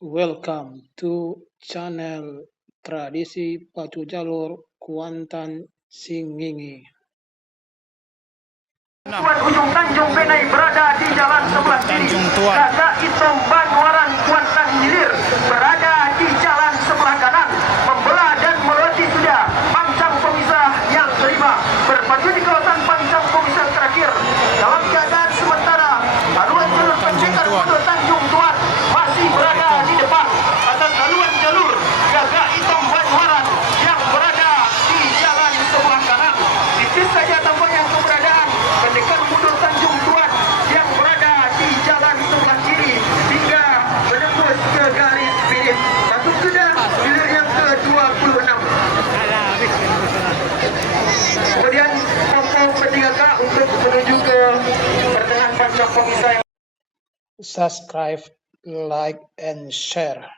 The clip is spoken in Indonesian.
Welcome to channel Tradisi Pacu Jalur Kuantan Singingi. Ujung Tanjung Benai berada di jalan sebelah kiri. Kakak Itom Banwaran Kuantan Hilir berada di jalan sebelah kanan. Membelah dan melewati sudah pancang pemisah yang kelima. Berpacu di kawasan pancang pemisah terakhir. Dalam keadaan sementara, haluan jalur pencegahan mundur Tanjung Tuan masih berada di depan atas haluan jalur Kakak Itom Banwaran yang berada di jalan sebelah kanan. Tipis saja tampaknya keberadaan pendekar mundur Tanjung Tuan yang berada di jalan sebelah kiri hingga menembus ke garis finish. Masuk sudah hilir yang ke-26. Kemudian kelompok P3K untuk menuju ke pertengahan pancang pemisah. Subscribe, like, and share.